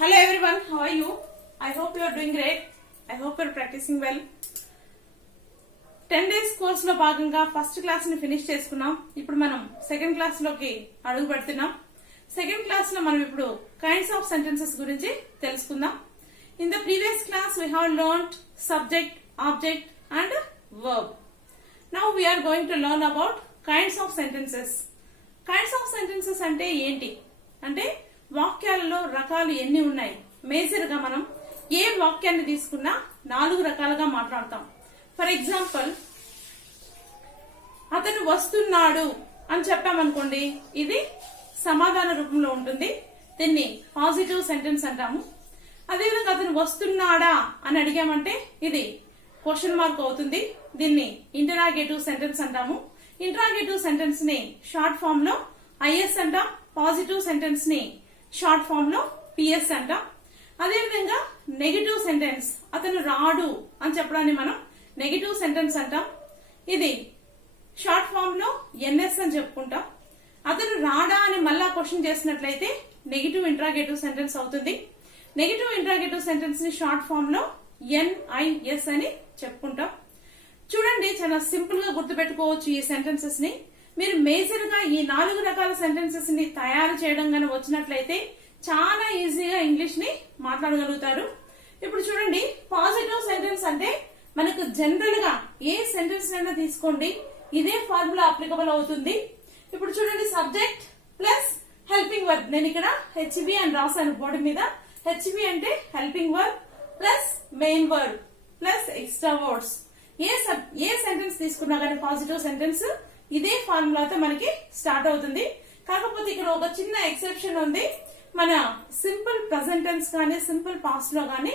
Hello everyone, how are you? I hope you are doing great. I hope you are practicing well. 10 days course లో భాగంగా first class ని finish చేసుకున్నాం. ఇప్పుడు మనం second class లోకి అడుగు పెడుతున్నాం. సెకండ్ క్లాస్ లో మనం ఇప్పుడు కైండ్స్ ఆఫ్ సెంటెన్సెస్ గురించి తెలుసుకుందాం. In the previous class we have learnt subject, object and verb. Now we are going to learn about kinds of sentences. Kinds of sentences అంటే ఏంటి అంటే వాక్యాలలో రకాలు ఎన్ని ఉన్నాయి. మేజర్ గా మనం ఏ వాక్యాన్ని తీసుకున్నా 4 రకాలుగా మాట్లాడతాం. ఫర్ ఎగ్జాంపుల్, అతను వస్తున్నాడు అని చెప్పామనుకోండి, ఇది సమాధాన రూపంలో ఉంటుంది. దీన్ని పాజిటివ్ సెంటెన్స్ అంటాము. అదేవిధంగా అతను వస్తున్నాడా అని అడిగామంటే ఇది క్వశ్చన్ మార్క్ అవుతుంది. దీన్ని ఇంటరాగేటివ్ సెంటెన్స్ అంటాము. ఇంటరాగేటివ్ సెంటెన్స్ ని షార్ట్ ఫామ్ లో ఐఎస్ అంటాం. పాజిటివ్ సెంటెన్స్ ని షార్ట్ ఫామ్ లో పిఎస్ అంటాం. అదేవిధంగా నెగటివ్ సెంటెన్స్, అతను రాడు అని చెప్పడాన్ని మనం నెగటివ్ సెంటెన్స్ అంటాం. ఇది షార్ట్ ఫామ్ లో ఎన్ఎస్ అని చెప్పుకుంటాం. అతను రాడా అని మళ్ళా క్వశ్చన్ చేసినట్లయితే నెగటివ్ ఇంటరాగేటివ్ సెంటెన్స్ అవుతుంది. నెగటివ్ ఇంటరాగేటివ్ సెంటెన్స్ ని షార్ట్ ఫామ్ లో ఎన్ఐఎస్ అని చెప్పుకుంటాం. చూడండి, చాలా సింపుల్ గా గుర్తుపెట్టుకోవచ్చు ఈ సెంటెన్సెస్ ని. మీరు మేజర్ గా ఈ 4 రకాల సెంటెన్సెస్ ని తయారు చేయడం గాని వచ్చినట్లయితే చాలా ఈజీగా ఇంగ్లీష్ ని మాట్లాడగలుగుతారు. ఇప్పుడు చూడండి, పాజిటివ్ సెంటెన్స్ అంటే మనకు జనరల్ గా ఏ సెంటెన్స్ అయినా తీసుకోండి, ఇదే ఫార్ములా అప్లికబుల్ అవుతుంది. ఇప్పుడు చూడండి, సబ్జెక్ట్ ప్లస్ హెల్పింగ్ వర్బ్. నేను ఇక్కడ హెచ్బి అని రాశాను బోర్డు మీద. హెచ్బి అంటే helping verb plus main verb plus extra words. A sentence తీసుకున్నా కానీ పాజిటివ్ సెంటెన్స్ ఇదే ఫార్ములాతో మనకి స్టార్ట్ అవుతుంది. కాకపోతే ఇక్కడ ఒక చిన్న ఎక్సెప్షన్ ఉంది. మన సింపుల్ ప్రెజెంట్ టెన్స్ కానీ సింపుల్ పాస్ట్ లో కానీ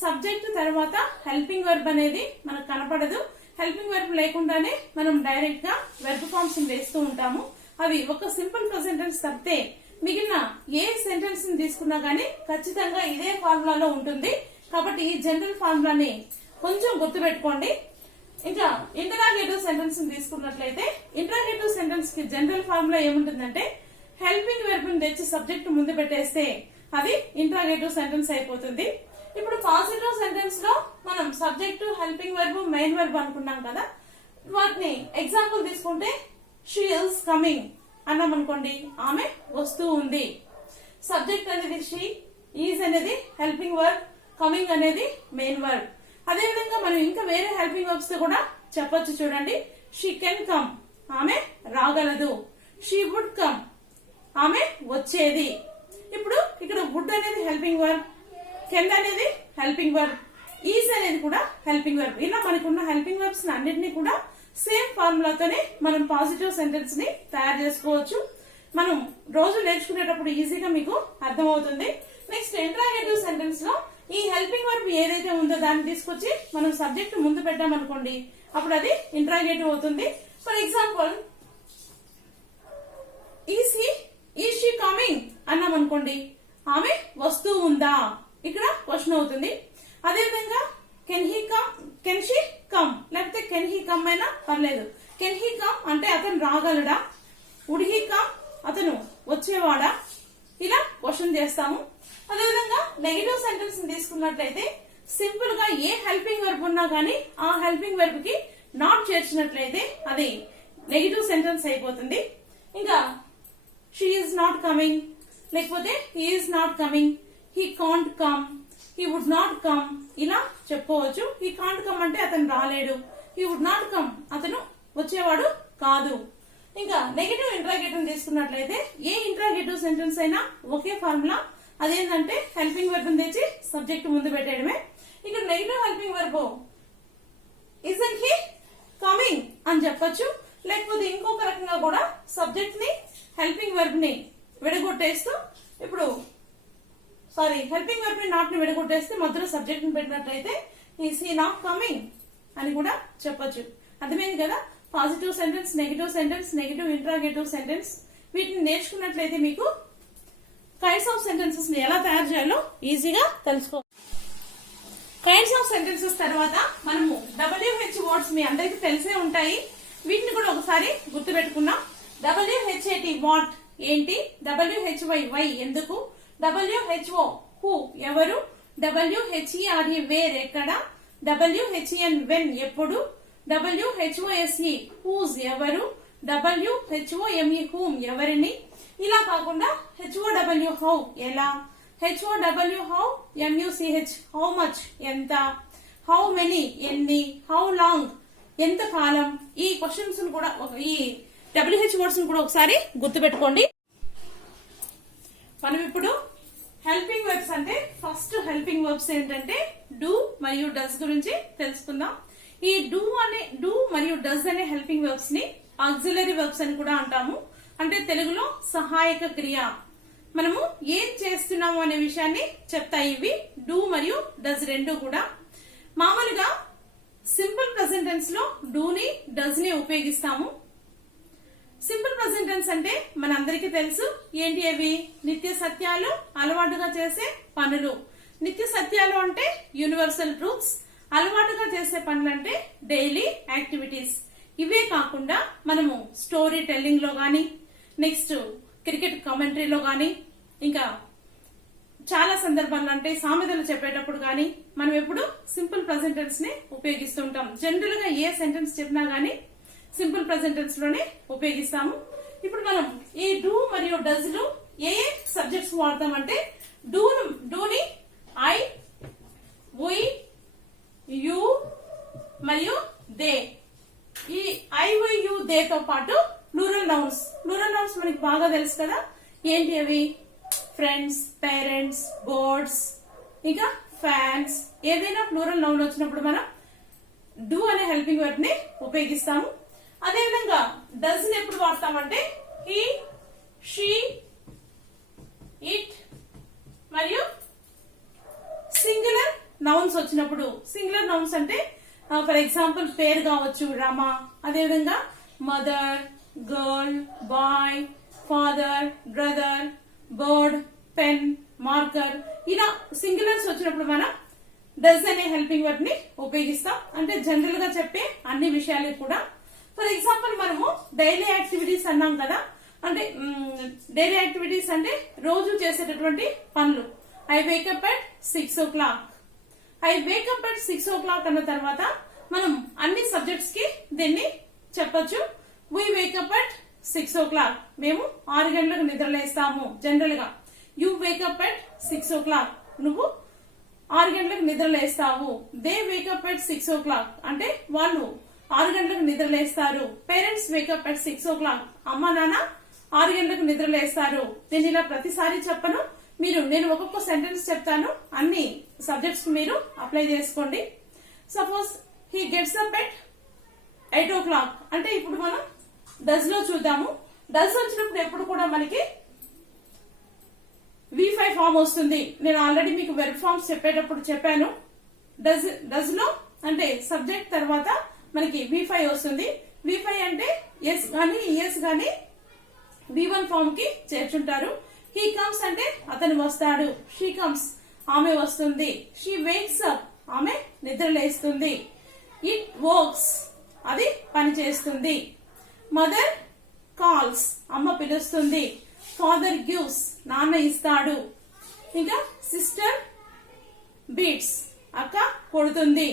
సబ్జెక్ట్ తర్వాత హెల్పింగ్ వర్బ్ అనేది మనకు కనపడదు. హెల్పింగ్ వర్బ్ లేకుండానే మనం డైరెక్ట్ గా వెర్బ్ ఫార్మ్స్ వేస్తూ ఉంటాము. అవి ఒక సింపుల్ ప్రెజెంట్ టెన్స్ తప్పితే మిగిలిన ఏ సెంటెన్స్ ని తీసుకున్నా గానీ ఖచ్చితంగా ఇదే ఫార్ములాలో ఉంటుంది. కాబట్టి ఈ జనరల్ ఫార్ములాని కొంచెం గుర్తుపెట్టుకోండి. ఇంకా ఇంటరాగేటివ్ సెంటెన్స్ ని తీసుకున్నట్లయితే ఇంటరాగేటివ్ సెంటెన్స్ కి జనరల్ ఫార్ములా ఏముంటుందంటే హెల్పింగ్ వెర్బ్ ని తెచ్చి సబ్జెక్ట్ ముందు పెట్టేస్తే అది ఇంటరాగేటివ్ సెంటెన్స్ అయిపోతుంది. ఇప్పుడు పాజిటివ్ సెంటెన్స్ లో మనం subject, helping verb, main verb అనుకున్నాం కదా. వాటిని ఎగ్జాంపుల్ తీసుకుంటే షీ ఈస్ కమింగ్ అన్నాం అనుకోండి, ఆమె వస్తూ ఉంది. సబ్జెక్ట్ అనేది షీ, ఈజ్ అనేది హెల్పింగ్ వర్బ్, కమింగ్ అనేది మెయిన్ వర్బ్. అదేవిధంగా మనం ఇంకా వేరే హెల్పింగ్ వర్బ్స్ తో కూడా చెప్పొచ్చు. చూడండి, షీ కెన్ కమ్, ఆమె రాగలదు. షీ వుడ్ కమ్, ఆమె వచ్చేది. ఇప్పుడు ఇక్కడ వుడ్ అనేది హెల్పింగ్ వర్బ్, కెన్ అనేది హెల్పింగ్ వర్బ్, ఈజ్ అనేది కూడా హెల్పింగ్ వర్బ్. ఇలా మనకున్న హెల్పింగ్ వర్బ్స్ అన్నిటినీ కూడా సేమ్ ఫార్ములాతోనే మనం పాజిటివ్ సెంటెన్స్ ని తయారు చేసుకోవచ్చు. మనం రోజు నేర్చుకునేటప్పుడు ఈజీగా మీకు అర్థమవుతుంది. నెక్స్ట్ ఇంటరాగేటివ్ సెంటెన్స్ లో ఈ హెల్పింగ్ వర్బ్ ఏదైతే ఉందో దాన్ని తీసుకొచ్చి మనం సబ్జెక్ట్ ముందు పెట్టామనుకోండి, అప్పుడు అది ఇంటరాగేటివ్ అవుతుంది. For example, is she coming అన్నాం అనుకోండి, ఆమె వస్తూ ఉందా, ఇక్కడ క్వశ్చన్ అవుతుంది. అదేవిధంగా can he come, can she come, లేకపోతే కెన్ హీ కమ్ అయినా పర్లేదు. కెన్ హీ కమ్ అంటే అతను రాగలడా, వుడ్ హీ కమ్ అతను వచ్చేవాడా, ఇలా క్వశ్చన్ చేస్తాము. అదేవిధంగా నెగటివ్ సెంటెన్స్ ని తీసుకున్నట్లయితే సింపుల్ గా ఏ హెల్పింగ్ వర్బ్ ఉన్నా గానీ ఆ హెల్పింగ్ వర్బ్ కి నాట్ చేర్చినట్లయితే అది నెగటివ్ సెంటెన్స్ అయిపోతుంది. ఇంకా షీ ఈజ్ నాట్ కమింగ్, లేకపోతే he is not coming, he can't come, he would not come, ఇలా చెప్పుకోవచ్చు. హీ కాంట్ కమ్ అంటే అతను రాలేడు, హీ వుడ్ నాట్ కమ్ అతను వచ్చేవాడు కాదు. ఇంకా నెగటివ్ ఇంటరాగేటివ్ తీసుకున్నట్లయితే ఏ ఇంటరాగేటివ్ సెంటెన్స్ అయినా ఒకే ఫార్ములా. అదేంటంటే హెల్పింగ్ వర్బ్ తెచ్చి సబ్జెక్ట్ ముందు పెట్టడమే. ఇక్కడ negative helping verb isn't he coming అని చెప్పొచ్చు. లేకపోతే ఇంకొక రకంగా కూడా సబ్జెక్ట్ ని హెల్పింగ్ వర్బ్ ని విడగొట్టేస్తూ, ఇప్పుడు హెల్పింగ్ వర్బ్ ని నాట్ ని విడగొట్టేస్తే మధ్యలో సబ్జెక్ట్ ని పెట్టినట్లయితే ఈజ్ హీ నాట్ కమింగ్ అని కూడా చెప్పొచ్చు. అర్థమైంది కదా? Positive sentence, negative sentence, negative interrogative sentence, వీటిని నేర్చుకున్నట్లయితే మీకు కైండ్స్ ఆఫ్ సెంటెన్సెస్ ని ఎలా తయారు చేయాలో ఈజీగా తెలుసుకో. కైండ్స్ ఆఫ్ సెంటెన్సెస్ తర్వాత మనము WH వర్డ్స్ మీ అందరికి తెలిసే ఉంటాయి. వీటిని కూడా ఒకసారి గుర్తు పెట్టుకున్నాం. WHAT వాట్ ఏంటి, WHY వై ఎందుకు, WHO హూ ఎవరు, WHERE వేర్ ఎక్కడ, WHEN వెన్ ఎప్పుడు, WHOSE హూజ్ ఎవరు, WHOME హూమ్ ఎవరిని. ఇలా కాకుండా HOW హౌ ఎలా, HOW how, MUCH how much ఎంత, హౌ మెనీ ఎన్ని, హౌ లాంగ్ ఎంత కాలం. ఈ క్వశ్చన్స్ కూడా ఈ WH వర్డ్స్ కూడా ఒకసారి గుర్తుపెట్టుకోండి. మనం ఇప్పుడు హెల్పింగ్ వర్బ్స్ అంటే ఫస్ట్ హెల్పింగ్ వర్బ్స్ ఏంటంటే డూ మరియు డస్ గురించి తెలుసుకుందాం. ఈ డూ మరియు డస్ అనే హెల్పింగ్ వర్బ్స్ ని ఆక్సిలరీ వర్బ్స్ అని కూడా అంటాము. అంటే తెలుగులో సహాయక క్రియ. మనము ఏం చేస్తున్నాము అనే విషయాన్ని చెప్తాయి ఇవి డూ మరియు డస్ రెండు కూడా. మామూలుగా సింపుల్ ప్రెజెంట్ టెన్స్ లో డూని డస్ ని ఉపయోగిస్తాము. సింపుల్ ప్రెజెంట్ టెన్స్ అంటే మనందరికీ తెలుసు ఏంటి అవి, నిత్య సత్యాలు, అలవాటుగా చేసే పనులు. నిత్య సత్యాలు అంటే యూనివర్సల్ ట్రూత్స్, అలవాటుగా చేసే పనులు అంటే డైలీ యాక్టివిటీస్. ఇవే కాకుండా మనము స్టోరీ టెల్లింగ్ లో గాని, నెక్స్ట్ క్రికెట్ కామెంటరీలో గాని, ఇంకా చాలా సందర్భాల్లో అంటే సామెతలు చెప్పేటప్పుడు గాని మనం ఎప్పుడు సింపుల్ ప్రెజెంట్ టెన్స్ ని ఉపయోగిస్తుంటాం. జనరల్ గా ఏ సెంటెన్స్ చెప్పినా గానీ సింపుల్ ప్రెజెంట్ టెన్స్ లోనే ఉపయోగిస్తాము. ఇప్పుడు మనం ఈ డూ మరియు డస్ లో ఏ సబ్జెక్ట్స్ వాడతామంటే డూని ఐ, వి, యు మరియు దే. ఈ ఐ, వి, యు, దే తో పాటు ప్లూరల్ నౌన్స్. ప్లూరల్ నౌన్స్ మనకి బాగా తెలుసు కదా, ఏంటి అవి, ఫ్రెండ్స్, పేరెంట్స్, బర్డ్స్, ఇంకా ఫ్యాన్స్. ఏదైనా ప్లూరల్ నౌన్ వచ్చినప్పుడు మనం డూ అనే హెల్పింగ్ వర్బ్ ని ఉపయోగిస్తాము. అదేవిధంగా డస్ ని ఎప్పుడు వాడతామంటే హీ, షీ, ఇట్ మరియు సింగులర్ నౌన్స్ వచ్చినప్పుడు. సింగులర్ నౌన్స్ అంటే ఫర్ ఎగ్జాంపుల్ పేరు కావచ్చు రమ, అదేవిధంగా mother, girl, boy, father, brother, bird, pen, marker. ఇలా సింగులర్స్ వచ్చినప్పుడు మనం డస్ అనే హెల్పింగ్ వర్బ్ ని ఉపయోగిస్తాం. అంటే జనరల్ గా చెప్పే అన్ని విషయాలు కూడా. ఫర్ ఎగ్జాంపుల్ మనము డైలీ యాక్టివిటీస్ అన్నాం కదా, అంటే డైలీ యాక్టివిటీస్ అంటే రోజు చేసేటటువంటి పనులు. I wake up at 6 o'clock. I wake up at 6 o'clock అన్న తర్వాత మనం అన్ని సబ్జెక్ట్స్ కి దీన్ని చెప్పొచ్చు. We wake up at 6 o'clock. మేము 6 గంటలకు నిద్రలేస్తాము జనరల్ గా. You wake up at 6 o'clock. నువ్వు 6 గంటలకు నిద్రలేస్తావు. They wake up at 6 o'clock. అంటే వాళ్ళు 6 గంటలకు నిద్రలేస్తారు. Parents wake up at 6 o'clock. అమ్మ నాన్న 6 గంటలకు నిద్రలేస్తారు. నేను ఇలా ప్రతిసారి చెప్పను, నేను ఒక్కొక్క సెంటెన్స్ చెప్తాను, అన్ని సబ్జెక్ట్స్ కు మీరు అప్లై చేసుకోండి. Suppose he gets up at 8 o'clock. అంటే ఇప్పుడు మనం డస్ లో చూద్దాము. డస్ వచ్చినప్పుడు ఎప్పుడు కూడా మనకి V5 ఫామ్ వస్తుంది. నేను ఆల్రెడీ మీకు వెర్బ్ ఫార్మ్స్ చెప్పేటప్పుడు చెప్పాను. డస్ లో అంటే సబ్జెక్ట్ తర్వాత మనకి V5 వస్తుంది. V5 అంటే ఎస్ గానీ ఈఎస్ గానీ V1 ఫామ్ కి చేర్చుంటారు. హీ కమ్స్ అంటే అతను వస్తాడు. షీ కమ్స్ ఆమె వస్తుంది. షీ వేక్స్ అప్ ఆమె నిద్రలేస్తుంది. ఇట్ వర్క్స్ అది పని చేస్తుంది. మదర్ కాల్స్ అమ్మ పిలుస్తుంది. ఫాదర్ గివ్స్ నాన్న ఇస్తాడు. ఇంకా సిస్టర్ బీట్స్ అక్క కొడుతుంది.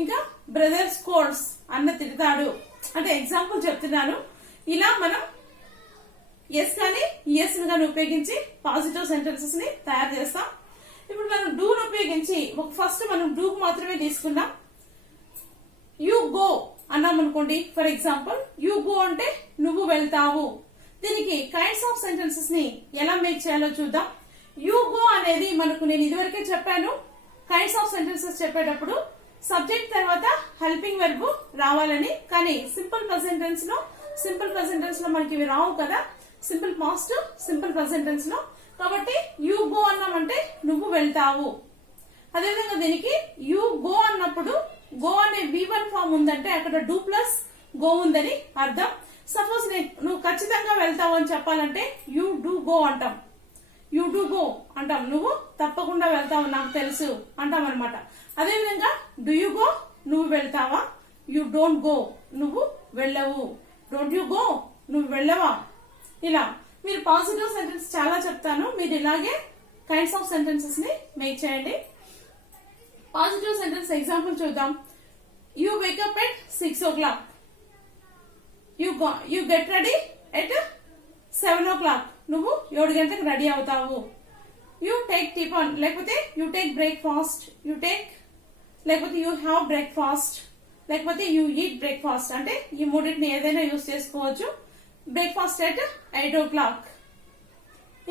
ఇంకా బ్రదర్ స్కోర్స్ అన్న తిడతాడు. అంటే ఎగ్జాంపుల్ చెప్తున్నాను. ఇలా మనం ఎస్ కానీ ఎస్ గాని ఉపయోగించి పాజిటివ్ సెంటెన్సెస్ ని తయారు చేస్తాం. ఇప్పుడు మనం డూ ను ఉపయోగించి ఫస్ట్ మనం డూ మాత్రమే తీసుకున్నాం. యు గో అన్నాం అనుకోండి. ఫర్ ఎగ్జాంపుల్ యు గో అంటే నువ్వు వెళ్తావు. దీనికి కైండ్స్ ఆఫ్ సెంటెన్సెస్ ని ఎలా మేక్ చేయాలో చూద్దాం. యు గో అనేది మనకు నేను ఇదివరకే చెప్పాను. కైండ్స్ ఆఫ్ సెంటెన్సెస్ చెప్పేటప్పుడు సబ్జెక్ట్ తర్వాత హెల్పింగ్ వెర్బ్ రావాలని. కానీ సింపుల్ ప్రెజెంట్ టెన్స్ లో మనకి ఇవి రావు కదా, simple past, simple present tense లో. కాబట్టి యు గో అన్నామంటే నువ్వు వెళ్తావు. అదేవిధంగా దీనికి యు గో అన్నప్పుడు గో అనే V1 ఫామ్ ఉందంటే అక్కడ డూ ప్లస్ గో ఉందని అర్థం. సపోజ్ నువ్వు ఖచ్చితంగా వెళ్తావు అని చెప్పాలంటే యు డూ గో అంటాం. యు డూ గో అంటాం. నువ్వు తప్పకుండా వెళ్తావు నాకు తెలుసు అంటాం అనమాట. అదేవిధంగా డూ యు గో నువ్వు వెళ్తావా. యు డోంట్ గో నువ్వు వెళ్ళవు. డోంట్ యు గో నువ్వు వెళ్ళవా. ఇలా మీరు పాజిటివ్ సెంటెన్స్ చాలా చెప్తాను, మీరు ఇలాగే కైండ్స్ ఆఫ్ సెంటెన్సెస్ ని మేక్ చేయండి. పాజిటివ్ సెంటెన్స్ ఎగ్జాంపుల్ చూద్దాం. You wake up at 6 o'clock. You get ready at 7 o'clock. నువ్వు 7 గంటలకు రెడీ అవుతావు. యూ టేక్ టిఫన్ లేకపోతే యూ టేక్ బ్రేక్ఫాస్ట్, లేకపోతే యూ హ్యావ్ బ్రేక్ఫాస్ట్, లేకపోతే యూ ఈట్ బ్రేక్ఫాస్ట్. అంటే ఈ మూడింటిని ఏదైనా యూజ్ చేసుకోవచ్చు. Breakfast at 8 o'clock.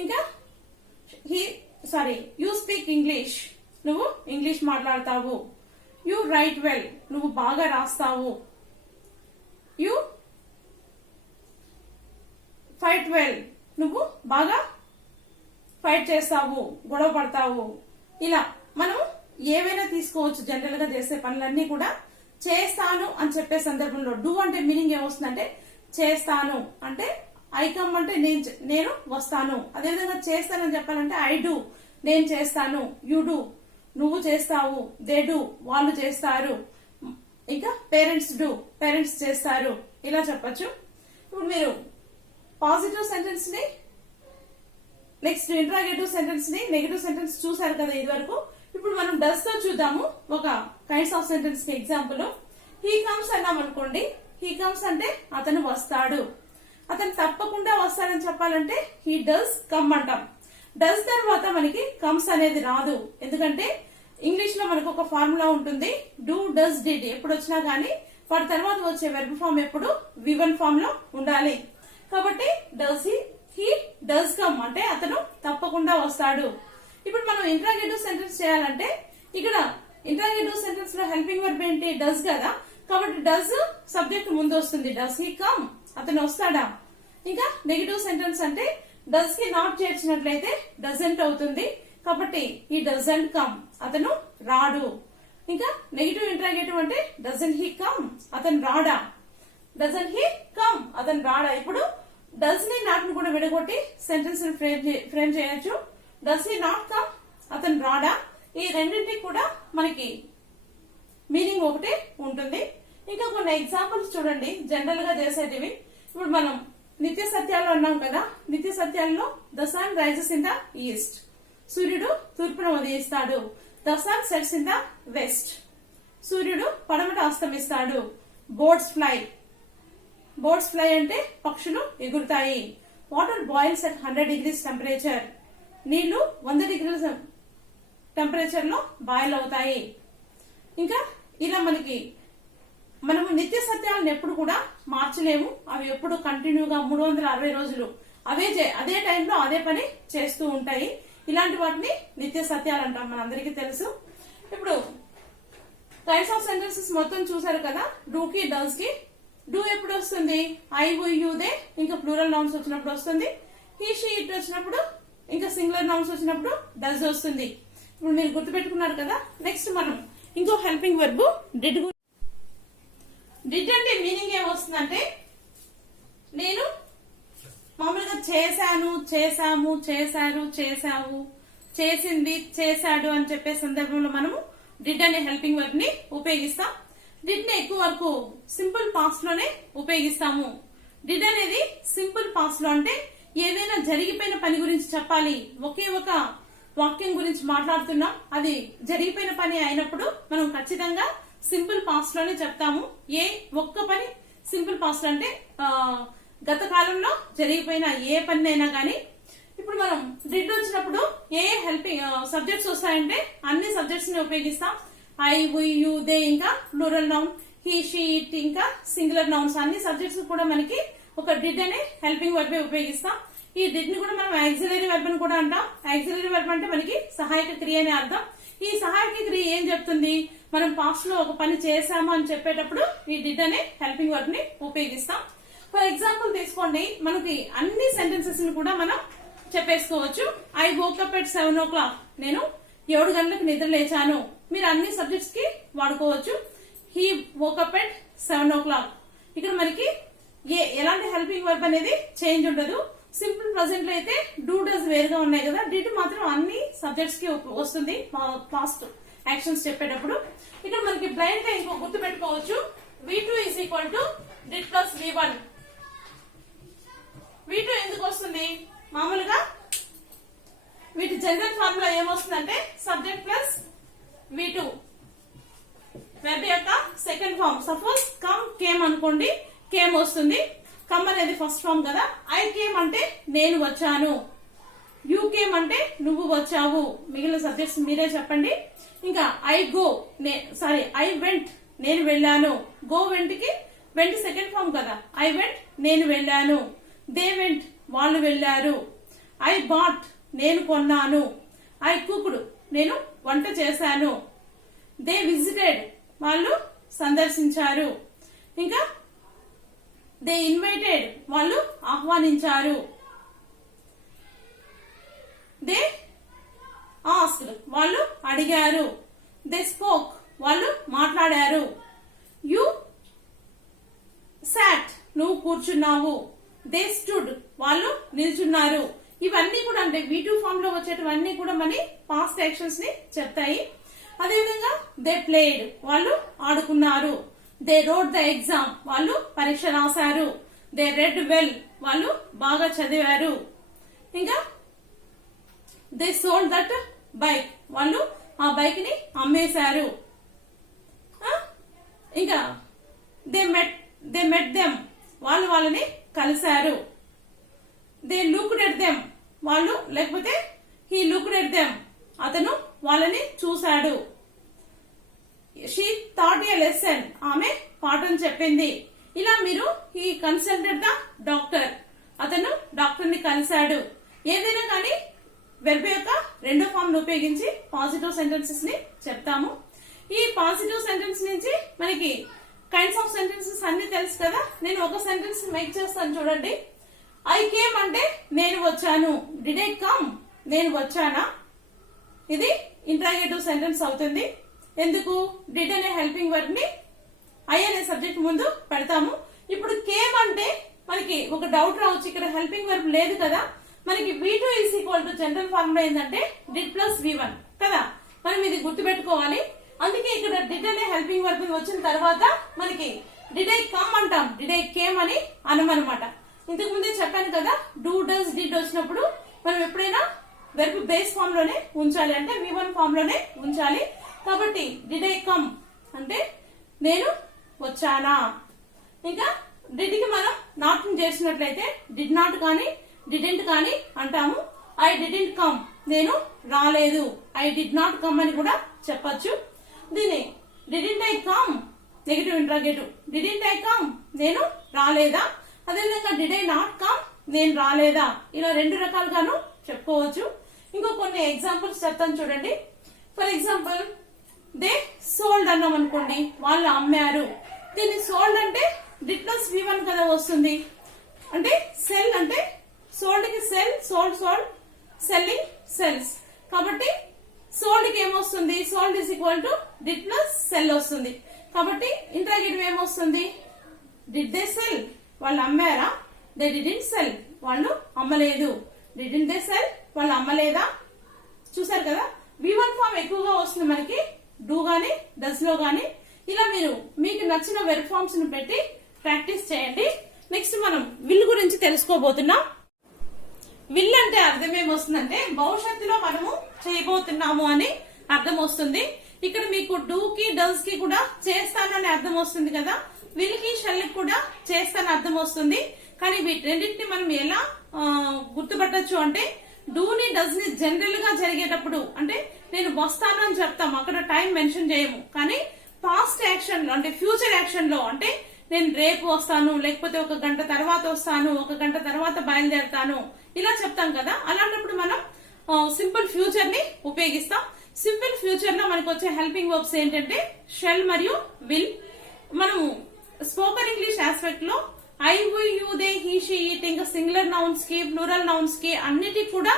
ఇంకా యూ స్పీక్ ఇంగ్లీష్, నువ్వు ఇంగ్లీష్ మాట్లాడతావు. యూ రైట్ వెల్, నువ్వు బాగా రాస్తావు. యూ ఫైట్ వెల్, నువ్వు బాగా ఫైట్ చేస్తావు, గొడవ పడతావు. ఇలా మనం ఏవైనా తీసుకోవచ్చు. జనరల్ గా చేసే పనులన్నీ కూడా చేస్తాను అని చెప్పే సందర్భంలో డూ అంటే మీనింగ్ ఏమొస్తుందంటే చేస్తాను అంటే ఐ కమ్ అంటే నేను వస్తాను. అదేవిధంగా చేస్తానని చెప్పాలంటే ఐ డూ, నేను చేస్తాను. యూ డూ, నువ్వు చేస్తావు. దే డూ, వాళ్ళు చేస్తారు. ఇంకా పేరెంట్స్ డూ, పేరెంట్స్ చేస్తారు. ఇలా చెప్పచ్చు. ఇప్పుడు మీరు పాజిటివ్ సెంటెన్స్ ని, నెక్స్ట్ ఇంట్రాగేటివ్ సెంటెన్స్ ని, నెగటివ్ సెంటెన్స్ చూసారు కదా ఇది వరకు. ఇప్పుడు మనం డస్ తో చూద్దాము ఒక కైండ్స్ ఆఫ్ సెంటెన్స్ కి ఎగ్జాంపుల్. హీ కమ్స్ అన్నాం అనుకోండి. హీ కమ్స్ అంటే అతను వస్తాడు. అతను తప్పకుండా వస్తాడని చెప్పాలంటే హీ డస్ కమ్ అంటాం. డస్ తర్వాత మనకి కమ్స్ అనేది రాదు. ఎందుకంటే ఇంగ్లీష్ లో మనకు ఒక ఫార్ములా ఉంటుంది. డూ, డస్, డిడ్ ఎప్పుడు వచ్చినా గానీ వాటి తర్వాత వచ్చే వెర్బ్ ఫామ్ ఎప్పుడు V1 ఫామ్ లో ఉండాలి. కాబట్టి డస్ హీ డస్ కమ్ అంటే అతను తప్పకుండా వస్తాడు. ఇప్పుడు మనం ఇంట్రాగేటివ్ సెంటెన్స్ చేయాలంటే ఇక్కడ ఇంట్రాగేటివ్ సెంటెన్స్ లో హెల్పింగ్ వర్బ్ ఏంటి? డస్ కదా. కాబట్టి డస్ సబ్జెక్ట్ ముందు వస్తుంది. డస్ హీ కమ్, అతను వస్తాడా. ఇంకా నెగటివ్ సెంటెన్స్ అంటే డస్ కి నాట్ చేర్చినట్లయితే డజంట్ అవుతుంది. కాబట్టి ఈ డజంట్ కమ్, అతను రాడు. ఇంకా నెగటివ్ ఇంట్రాగేటివ్ అంటే డజంట్ హీ కమ్, అతను రాడా. డజంట్ హీ కమ్, అతను రాడా. ఇప్పుడు డస్ ని నాట్ ని కూడా విడగొట్టి సెంటెన్స్ ఫ్రేమ్ చేయొచ్చు. డస్ హీ నాట్ కమ్, అతను రాడా. ఈ రెండింటికి కూడా మనకి మీనింగ్ ఒకటే ఉంటుంది. ఇంకా కొన్ని ఎగ్జాంపుల్స్ చూడండి జనరల్ గా చేసేటివి. ఇప్పుడు మనం నిత్య సత్యాలు అన్నాం కదా. నిత్య సత్యాల్లో the sun rises in the east, సూర్యుడు తూర్పున ఉదయిస్తాడు. The sun sets in the west, సూర్యుడు పడమట అస్తమిస్తాడు. బోర్డ్స్ ఫ్లై, బోర్డ్స్ ఫ్లై అంటే పక్షులు ఎగురుతాయి. Water boils at 100 degrees temperature, నీళ్లు 100 degrees టెంపరేచర్ లో బాయిల్ అవుతాయి. ఇంకా ఇలా మనము నిత్య సత్యాలను ఎప్పుడు కూడా మార్చలేము. అవి ఎప్పుడు కంటిన్యూగా 360 రోజులు అదే టైంలో అదే పని చేస్తూ ఉంటాయి. ఇలాంటి వాటిని నిత్య సత్యాలు అంటాం, మనందరికీ తెలుసు. ఇప్పుడు టైప్స్ ఆఫ్ సెంటెన్సెస్ మొత్తం చూసారు కదా. డూ కి, డస్ కి. డూ ఎప్పుడు వస్తుంది? ఐ, వు, యు, దే. ఇంకా ప్లూరల్ నౌన్స్ వచ్చినప్పుడు వస్తుంది. హీ, షీ, ఇట్ వచ్చినప్పుడు, ఇంకా సింగులర్ నౌన్స్ వచ్చినప్పుడు డస్ వస్తుంది. ఇప్పుడు మీరు గుర్తుపెట్టుకున్నారు కదా. నెక్స్ట్ మనం ఇంకో హెల్పింగ్ వర్బ్ డిడ్. డిడ్ అంటే మీనింగ్ ఏమొస్తుందంటే నేను మామూలుగా చేశాను, చేశాము, చేశారు, చేశావు, చేసింది, చేశాడు అని చెప్పే సందర్భంలో మనము డిడ్ అనే హెల్పింగ్ వర్బ్ ని ఉపయోగిస్తాం. డిడ్ ని ఎక్కువ వరకు సింపుల్ పాస్ట్ లోనే ఉపయోగిస్తాము. డిడ్ అనేది సింపుల్ పాస్ట్ లో అంటే ఏదైనా జరిగిపోయిన పని గురించి చెప్పాలి. ఒకే ఒక వాక్యం గురించి మాట్లాడుతున్నాం, అది జరిగిపోయిన పని అయినప్పుడు మనం ఖచ్చితంగా సింపుల్ పాస్ట్ లోనే చెప్తాము. ఒక్క పని సింపుల్ పాస్ట్ అంటే గత కాలంలో జరిగిపోయిన ఏ పని అయినా గానీ. ఇప్పుడు మనం డిడ్ వచ్చినప్పుడు ఏ హెల్పింగ్ సబ్జెక్ట్స్ వస్తాయంటే అన్ని సబ్జెక్ట్స్ ని ఉపయోగిస్తాం. ఐ, వి, యు, దే, ఇంకా plural noun, he, she, it, ఇంకా సింగులర్ నౌన్స్ అన్ని సబ్జెక్ట్స్ కూడా మనకి ఒక డిడ్ అనే హెల్పింగ్ వర్బ్ ఉపయోగిస్తాం. ఈ డిడ్ ని కూడా మనం ఆక్సిలరీ వర్బ్ అని కూడా అంటాం. ఆక్సిలరీ వర్బ్ అంటే మనకి సహాయక క్రియ అని అర్థం. ఈ సహాయక క్రియ ఏం చెప్తుంది? మనం పాస్ట్ లో ఒక పని చేశాము అని చెప్పేటప్పుడు ఈ డిడ్ అనే హెల్పింగ్ వర్బ్ ని ఉపయోగిస్తాం. ఫర్ ఎగ్జాంపుల్ తీసుకోండి, మనకి అన్ని సెంటెన్సెస్ ని కూడా మనం చెప్పేసుకోవచ్చు. ఐ వోకప్ ఎట్ 7 o'clock, నేను 7 గంటలకు నిద్ర లేచాను. మీరు అన్ని సబ్జెక్ట్స్ కి వాడుకోవచ్చు. He woke up at 7 o'clock. ఇక్కడ మనకి ఎలాంటి హెల్పింగ్ వర్బ్ అనేది చేంజ్ ఉండదు. సింపుల్ ప్రెసెంట్ లో అయితే డూ, డస్ వేరుగా ఉన్నాయి కదా. డిడ్ మాత్రం అన్ని సబ్జెక్ట్స్ కి వస్తుంది పాస్ట్ యాక్షన్స్ చెప్పేటప్పుడు. ఇక్కడ మనకి బ్లైండ్ గా ఇంకో గుర్తు పెట్టుకోవచ్చు. V2 is equal to did plus V1. V2 ఎందుకు వస్తుంది? మామూలుగా వీటి జనరల్ ఫార్ములా ఏమొస్తుందంటే సబ్జెక్ట్ ప్లస్ V2 వెర్బ్ యొక్క second form. Suppose come came అనుకోండి, కేమ్ వస్తుంది. కమ్ అనేది ఫస్ట్ ఫార్మ్ కదా. ఐ కేమ్ అంటే నేను వచ్చాను, యూ కేమ్ అంటే నువ్వు వచ్చావు. మిగిలిన సబ్జెక్ట్స్ మీరే చెప్పండి. ఇంకా ఐ గో ఐ వెంట్ నేను వెళ్ళాను. గో వెంట్ కి వెంట్ సెకండ్ ఫార్మ్ కదా. ఐ వెంట్ నేను వెళ్ళాను. దే వెంట్ వాళ్ళు వెళ్ళారు. ఐ బాట్ నేను కొన్నాను. ఐ కుక్డ్ నేను వంట చేశాను. దే విజిటెడ్ వాళ్ళు సందర్శించారు. ఇంకా దే ఇన్వైటెడ్ వాళ్ళు ఆహ్వానించారు. దే ఆస్క్డ్ వాళ్ళు అడిగారు. దే స్పోక్ వాళ్ళు మాట్లాడారు. యు సాట్ నువ్వు కూర్చున్నావు. దే స్టూడ్ వాళ్ళు నిల్చున్నారు. ఇవన్నీ కూడా అంటే V2 ఫామ్ లో వచ్చేటివన్నీ కూడా మన పాస్ట్ యాక్షన్స్ ని చెప్తాయి. అదేవిధంగా దే ప్లేడ్ వాళ్ళు ఆడుకున్నారు. దే రోడ్ ద ఎగ్జామ్ వాళ్ళు పరీక్ష రాశారు. దే రెడ్ వెల్ వాళ్ళు బాగా చదివారు. ఇంకా దే సోల్డ్ దట్ బైక్ వాళ్ళు ఆ బైక్ ని అమ్మేశారు. ఇంకా దే మెట్ దెమ్ వాళ్ళు వాళ్ళని కలిశారు. దే లుక్డ్ ఎట్ దెమ్ వాళ్ళు లేకపోతే హీ లుక్డ్ ఎట్ దెమ్ అతను వాళ్ళని చూశాడు. షీ థాట్ ఏ లెసన్ ఆమె పాఠం చెప్పింది. ఇలా మీరు హీ కన్సల్టెడ్ ద డాక్టర్ అతను డాక్టర్ ని కలిశాడు. ఏదైనా కానీ వెర్బ్ యొక్క రెండో ఫామ్ ను ఉపయోగించి పాజిటివ్ సెంటెన్సెస్ ని చెప్తాము. ఈ పాజిటివ్ సెంటెన్స్ నుంచి మనకి కైండ్స్ ఆఫ్ సెంటెన్సెస్ అన్ని తెలుసు కదా. నేను ఒక సెంటెన్స్ మేక్ చేస్తాను చూడండి. ఐ కేమ్ అంటే నేను వచ్చాను. డిడ్ ఐ కమ్ నేను వచ్చానా? ఇది ఇంట్రాగేటివ్ సెంటెన్స్ అవుతుంది. ఎందుకు? డిడ్ అనే హెల్పింగ్ వర్బ్ ని ఐ అనే సబ్జెక్ట్ ముందు పెడతాము. ఇప్పుడు కేమ్ అంటే మనకి ఒక డౌట్ రావచ్చు, ఇక్కడ హెల్పింగ్ వర్బ్ లేదు కదా. మనకి V2 is equal to general formula ఏంటంటే డిడ్ ప్లస్ V1 కదా. మనం ఇది గుర్తుపెట్టుకోవాలి. అందుకే ఇక్కడ డిడ్ అనే హెల్పింగ్ వర్బ్ వచ్చిన తర్వాత మనకి డిడ్ ఐ కమ్ అంటాం, డిడ్ ఐ కేమ్ అని అనమనమాట. ఇంతకు ముందే చెప్పాను కదా, డూ డస్ డిడ్ వచ్చినప్పుడు మనం ఎప్పుడైనా వెర్బ్ బేస్ ఫామ్ లోనే ఉంచాలి, అంటే V1 ఫామ్ లోనే ఉంచాలి. కాబట్టి డిడ్ ఐ కమ్ అంటే నేను వచ్చానా. ఇంకా డిడ్ కి మనం నాట్ చేసినట్లయితే డిడ్ నాట్ కానీ డిడెంట్ కానీ అంటాము. ఐ డిడెంట్ కమ్ నేను రాలేదు. ఐ డిడ్ నాట్ కమ్ అని కూడా చెప్పచ్చు. దీన్ని didn't I come negative interrogative. Didn't I come నేను రాలేదా. అదేవిధంగా డిడ్ ఐ నాట్ కమ్ నేను రాలేదా. ఇలా రెండు రకాలుగాను చెప్పుకోవచ్చు. ఇంకో కొన్ని ఎగ్జాంపుల్స్ చెప్తాను చూడండి. ఫర్ ఎగ్జాంపుల్ దే సోల్డ్ అన్నాం అనుకోండి, వాళ్ళు అమ్మారు. దీన్ని సోల్డ్ అంటే డిడ్ ప్లస్ V1 కదా వస్తుంది. అంటే సెల్ అంటే సోల్డ్ కి cell, sold sold, selling cells. కాబట్టి సోల్డ్ కి ఏమొస్తుంది? Sold is equal to did plus cell వస్తుంది. కాబట్టి ఇంట్రాగేటివ్ ఏమొస్తుంది? డిడ్ దే సెల్ వాళ్ళు అమ్మారా. దే డిడెంట్ సెల్ వాళ్ళు అమ్మలేదు. డిడెంట్ దే సెల్ వాళ్ళు అమ్మలేదా. చూసారు కదా, V1 ఫామ్ ఎక్కువగా వస్తుంది మనకి డూ గానీ డస్ లో గానీ. ఇలా మీరు మీకు నచ్చిన వెర్బ్ ఫార్మ్స్ ను పెట్టి ప్రాక్టీస్ చేయండి. నెక్స్ట్ మనం విల్ గురించి తెలుసుకోబోతున్నాం. విల్ అంటే అర్థం ఏమొస్తుందంటే భవిష్యత్తులో మనము చేయబోతున్నాము అని అర్థం వస్తుంది. ఇక్కడ మీకు డూ కి డస్ కి కూడా చేస్తానని అర్థం వస్తుంది కదా. విల్ కి షెల్ కి కూడా చేస్తానని అర్థం వస్తుంది. కానీ వీటి రెండింటిని మనం ఎలా గుర్తుపట్టచ్చు అంటే డూని డస్ ని జనరల్ గా జరిగేటప్పుడు అంటే నేను వస్తాను అని చెప్తాము, అక్కడ టైం మెన్షన్ చేయము. కానీ పాస్ట్ యాక్షన్ లో అంటే ఫ్యూచర్ యాక్షన్ లో అంటే నేను రేపు వస్తాను, లేకపోతే ఒక గంట తర్వాత వస్తాను, ఒక గంట తర్వాత బయలుదేరతాను ఇలా చెప్తాం కదా. అలాంటప్పుడు మనం సింపుల్ ఫ్యూచర్ ని ఉపయోగిస్తాం. సింపుల్ ఫ్యూచర్ లో మనకు వచ్చే హెల్పింగ్ వర్బ్స్ ఏంటంటే షెల్ మరియు విల్. మనము స్పోకెన్ ఇంగ్లీష్ ఆస్పెక్ట్ లో I we you they he she it ఇంకా సింగులర్ నౌన్స్ కి ప్లూరల్ నౌన్స్ కి అన్నిటికి కూడా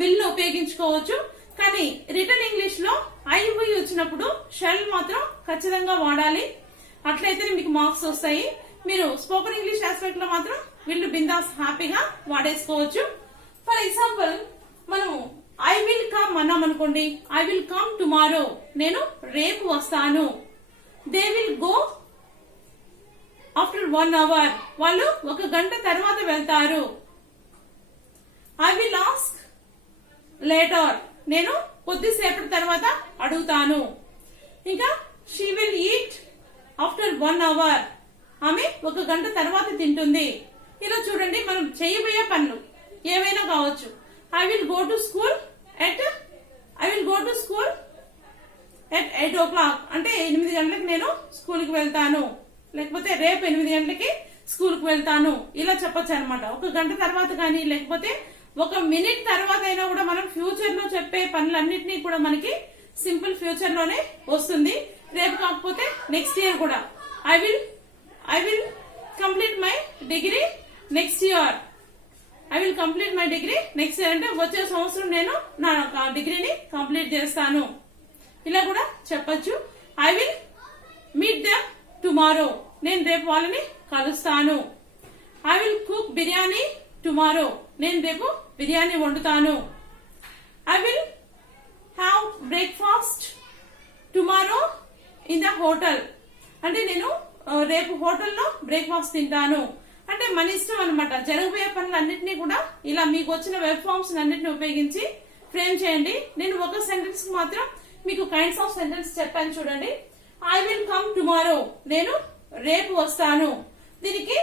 విల్ ను ఉపయోగించుకోవచ్చు. కానీ రిటర్న్ ఇంగ్లీష్ లో ఐ వి వచ్చినప్పుడు షెల్ మాత్రం ఖచ్చితంగా వాడాలి. అట్లయితే మీకు మార్క్స్ వస్తాయి. మీరు స్పోకెన్ ఇంగ్లీష్ ఆస్పెక్ట్ లో మాత్రం విల్ బిందాస్ హ్యాపీగా వాడేసుకోవచ్చు. ఫర్ ఎగ్జాంపుల్ మనము ఐ విల్ కమ్ అన్నాం అనుకోండి, ఐ విల్ కమ్ టుమారో నేను రేపు వస్తాను. They will go after 1 hour వాళ్ళు ఒక గంట తర్వాత వెళ్తారు. ఐ విల్ ఆస్క్ లేటర్, నేను కొద్దిసేపటి తర్వాత అడుగుతాను. ఇంకా she will eat after 1 hour, ఆమె 1 గంట తర్వాత తింటుంది. ఇలా చూడండి, మనం చేయబోయే పనులు ఏవైనా కావచ్చు. I will go to school at 8 o'clock, అంటే 8 గంటలకు నేను స్కూల్ కి వెళ్తాను, లేకపోతే రేపు 8 గంటలకి స్కూల్ కి వెళ్తాను. ఇలా చెప్పొచ్చు అనమాట. 1 గంట తర్వాత కానీ, లేకపోతే 1 మినిట్ తర్వాత అయినా కూడా మనం ఫ్యూచర్ లో చెప్పే పనులన్నింటినీ కూడా మనకి సింపుల్ ఫ్యూచర్ లోనే వస్తుంది. రేపు కాకపోతే నెక్స్ట్ ఇయర్ కూడా. I will complete my degree next year. I will complete my degree next year అంటే వచ్చే సంవత్సరం నేను నా డిగ్రీని కంప్లీట్ చేస్తాను. ఇలా కూడా చెప్పొచ్చు. I will meet them tomorrow, నేను రేపు వాళ్ళని కలుస్తాను. I will cook biryani tomorrow, నేను రేపు బిర్యానీ వండుతాను. I will have breakfast tomorrow in the hotel, అంటే నేను రేపు హోటల్లో బ్రేక్ఫాస్ట్ తింటాను. అంటే మన ఇష్టం అనమాట. జరగబోయే పనులన్నింటినీ కూడా ఇలా మీకు వచ్చిన వెబ్ ఫార్మ్స్ అన్నింటినీ ఉపయోగించి ఫ్రేమ్ చేయండి. నేను ఒక సెంటెన్స్ కు మాత్రం మీకు కైండ్స్ ఆఫ్ సెంటెన్స్ చెప్పాను చూడండి. ఐ విల్ కమ్ టుమారో, నేను రేపు వస్తాను. దీనికి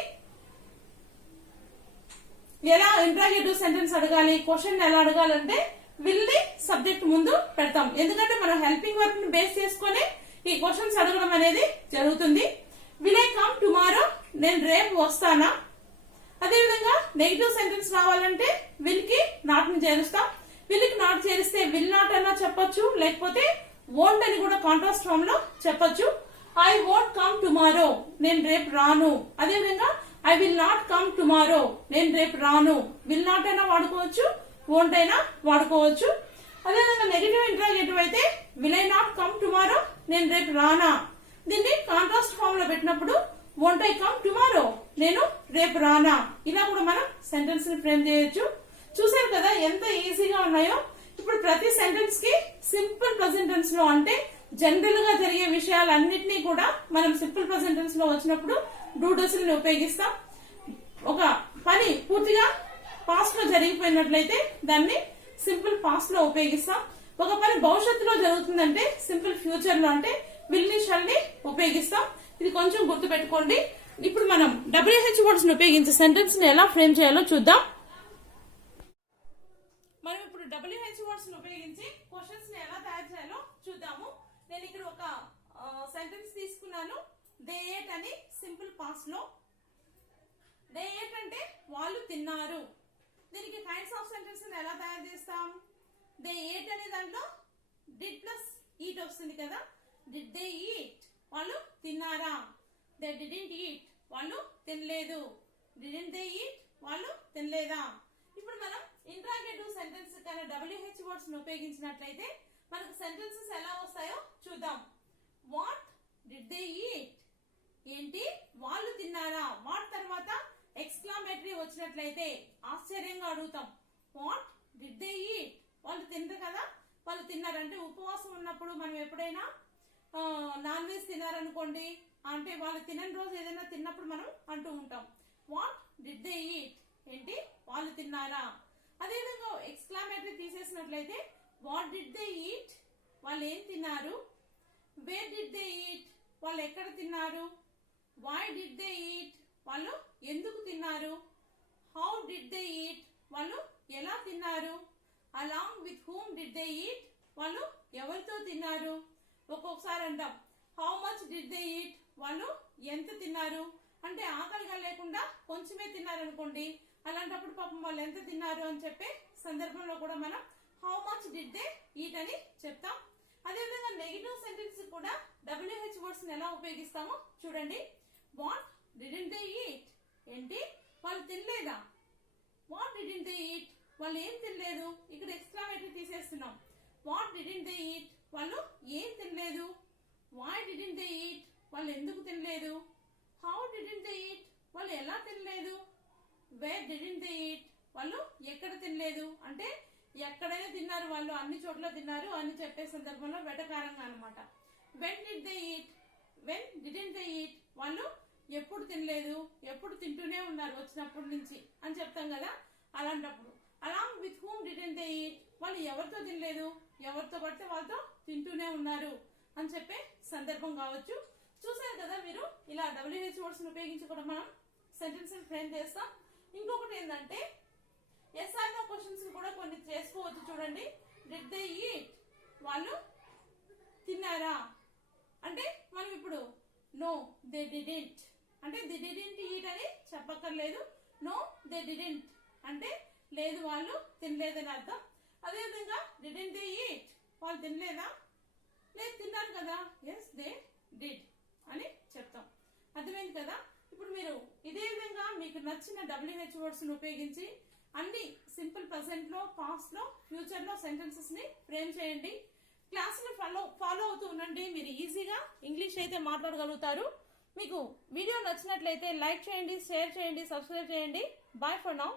ఎలా ఇంట్రాగేటివ్ సెంటెన్స్ అడగాలి, క్వశ్చన్ ఎలా అడగాలంటే విల్ ని సబ్జెక్ట్ ముందు పెడతాం. ఎందుకంటే మనం హెల్పింగ్ వర్క్ ని బేస్ చేసుకుని ఈ క్వశ్చన్స్ అడగడం అనేది జరుగుతుంది. విల్ ఐ కమ్ టుమారో, నేను రేపు వస్తానా. అదేవిధంగా నెగిటివ్ సెంటెన్స్ రావాలంటే విల్ కి నాట్ ని చేరుస్తాం. విల్ కి నాట్ చేరిస్తే విల్ నాట్ అన్నా చెప్పొచ్చు, లేకపోతే వోంట్ అని కూడా కాంట్రాస్ట్ ఫామ్ లో చెప్పొచ్చు. ఐ వోంట్ కమ్ టుమారో, నేను రేపు రాను. అదేవిధంగా I will not come tomorrow, నేను రేపు రాను. విల్ నాట్ అయినా వాడుకోవచ్చు, వోంట్ అయినా వాడుకోవచ్చు. అదేవిధంగా నెగిటివ్ ఇంట్రాగేటివ్ అయితే will I not come tomorrow, నేను రేపు రానా. దీన్ని కాంట్రాస్ట్ ఫామ్ లో పెట్టినప్పుడు వోంట్ ఐ కమ్ టుమారో, నేను రేపు రానా. ఇలా కూడా మనం సెంటెన్స్ ని ఫ్రేమ్ చేయొచ్చు. చూసారు కదా ఎంత ఈజీగా ఉన్నాయో. ఇప్పుడు ప్రతి సెంటెన్స్ కి సింపుల్ ప్రెజెంట్ టెన్స్ లో, అంటే జనరల్ గా జరిగే విషయాలన్నింటినీ కూడా మనం సింపుల్ ప్రెజెంట్ టెన్స్ లో వచ్చినప్పుడు డూ డస్ ని ఉపయోగిస్తాం. ఒక పని పూర్తిగా పాస్ట్ లో జరిగిపోయినట్లయితే దాన్ని సింపుల్ పాస్ట్ లో ఉపయోగిస్తాం. ఒక పని భవిష్యత్తులో జరుగుతుందంటే సింపుల్ ఫ్యూచర్ లో, అంటే విల్ ని షల్ ని ఉపయోగిస్తాం. ఇది కొంచెం గుర్తు పెట్టుకోండి. ఇప్పుడు మనం WH వర్డ్స్ ని ఉపయోగించి సెంటెన్స్ ని ఎలా ఫ్రేమ్ చేయాలో చూద్దాం. మనం ఇప్పుడు WH వర్డ్స్ ని ఉపయోగించి క్వశ్చన్స్ ని ఎలా తయారు చేయాలో చూద్దాము. నేను ఇక్కడ ఒక సెంటెన్స్ తీసుకున్నాను. దే ఏట్ అని సింపుల్ పాస్ట్ లో. దే ఏట్ అంటే వాళ్ళు తిన్నారు. దీనికి కైండ్స్ ఆఫ్ సెంటెన్స్ ని ఎలా తయారు చేస్తాం? దే ఏట్ అనే దాంట్లో డిడ్ ప్లస్ ఈట్ వస్తుంది కదా. డిడ్ దే ఈట్, వాళ్ళు తిన్నారా. దే డిడ్ంట్ ఈట్, వాళ్ళు తినలేదు. డిడ్ంట్ దే ఈట్, వాళ్ళు తినలేదా. ఇప్పుడు మనం ఇంట్రాగేటివ్ సెంటెన్స్ కన్నా WH వర్డ్స్ ని ఉపయోగించినట్లయితే మనకు సెంటెన్సెస్ ఎలా వస్తాయో చూద్దాం. వాట్ డిడ్ దే ఈట్, ఏంటి వాళ్ళు తిన్నారా. వాట్ తర్వాత ఎక్స్క్లామేటరీ వచ్చినట్లయితే ఆశ్చర్యంగా అడుగుతాం. వాట్ డిడ్ దే ఈట్, వాళ్ళు తినరు కదా. వాళ్ళు తిన్నారంటే ఉపవాసం ఉన్నప్పుడు మనం ఎప్పుడైనా నాన్ వెజ్ తినారనుకోండి, అంటే వాళ్ళు తినని రోజు ఏదైనా తిన్నప్పుడు మనం అంటూ ఉంటాం వాట్ డిడ్ దే ఈట్, ఏంటి వాళ్ళు తిన్నారా. అదేవిధంగా ఎక్స్క్లామేటరీ తీసేసినట్లయితే వాట్ డిడ్ దే ఈట్, వాళ్ళు ఏం తిన్నారు. వేర్ డిడ్ దే ఈట్, వాళ్ళు ఎక్కడ తిన్నారు. వై డిడ్ దే ఈట్, వాళ్ళు ఎందుకు తిన్నారు. హౌ డిడ్ దే ఈట్, వాళ్ళు ఎలా తిన్నారు. Along with whom did they eat, వాళ్ళు ఎవరితో తిన్నారు. ఒక్కొక్కసారి అంటాం how much did they eat, వాళ్ళు ఎంత తిన్నారు. అంటే ఆకలిగా లేకుండా కొంచెమే తిన్నారనుకోండి, అలాంటప్పుడు పాపం వాళ్ళు ఎంత తిన్నారు అని చెప్పే సందర్భంలో కూడా మనం how much did they eat అని చెప్తాం. అదేవిధంగా నెగిటివ్ సెంటెన్స్ కూడా WH వర్డ్స్ ఎలా ఉపయోగిస్తామో చూడండి. వాట్ డిడ్ంట్ దే ఈట్, ఏంటి వాళ్ళు తినలేదా. వాట్ డిడ్ంట్ దే ఈట్, వాళ్ళు ఏం తినలేదు. ఇక్కడ ఎక్స్క్లామేటరీ తీసేస్తున్నాం. వాట్ డిడ్ంట్ దే ఈట్, వాళ్ళు ఏం తినలేదు. వై డిడ్ంట్ దే ఈట్, వాళ్ళు ఎందుకు తినలేదు. హౌ డిడ్ంట్ దే ఈట్, వాళ్ళు ఎలా తినలేదు. వేర్ డిడ్ంట్ దే ఈట్, వాళ్ళు ఎక్కడ తినలేదు. అంటే ఎక్కడైనా తిన్నారు, వాళ్ళు అన్ని చోట్ల తిన్నారు అని చెప్పే సందర్భంలో వెటకారంగా అనమాట. When did they eat, when didn't they eat, వాళ్ళు ఎప్పుడు తినలేదు, ఎప్పుడు తింటూనే ఉన్నారు వచ్చినప్పటి నుంచి అని చెప్తాం కదా. అలాంటప్పుడు along with whom didn't they eat, వాళ్ళు ఎవరితో తినలేదు, ఎవరితో పడితే వాళ్ళతో తింటూనే ఉన్నారు అని చెప్పే సందర్భం కావచ్చు. చూసారు కదా మీరు, ఇలా WH వర్డ్స్ ఉపయోగించి కూడా మనం సెంటెన్స్ ఫ్రేమ్ చేస్తాం. ఇంకొకటి ఏంటంటే SR నో క్వశ్చన్స్ కూడా కొన్ని చేసుకోవచ్చు. చూడండి, డిడ్ దే ఈట్, వాళ్ళు తిన్నారా అంటే మనం ఇప్పుడు నో దే డిడెంట్ అంటే దే డిడెంట్ ఈట్ అని చెప్పక్కర్లేదు. నో దే డిడెంట్ అంటే లేదు వాళ్ళు తినలేదని అర్థం. అదేవిధంగా డిడెంట్ దే ఈట్, వాళ్ళు తినలేదా, లేదు తిన్నారు కదా, ఎస్ దే డిడ్ అని చెప్తాం. అర్థమైంది కదా. ఇప్పుడు మీరు ఇదే విధంగా మీకు నచ్చిన WH వర్డ్స్ ను ఉపయోగించి అన్ని సింపుల్ ప్రెసెంట్ లో, పాస్ట్ లో, ఫ్యూచర్ లో సెంటెన్సెస్ ని ఫ్రేమ్ చేయండి. క్లాస్ ని ఫాలో అవుతూ ఉండండి. మీరు ఈజీగా ఇంగ్లీష్ అయితే మాట్లాడగలుగుతారు. మీకు వీడియో నచ్చినట్లయితే లైక్ చేయండి, షేర్ చేయండి, సబ్స్క్రైబ్ చేయండి. Bye for now.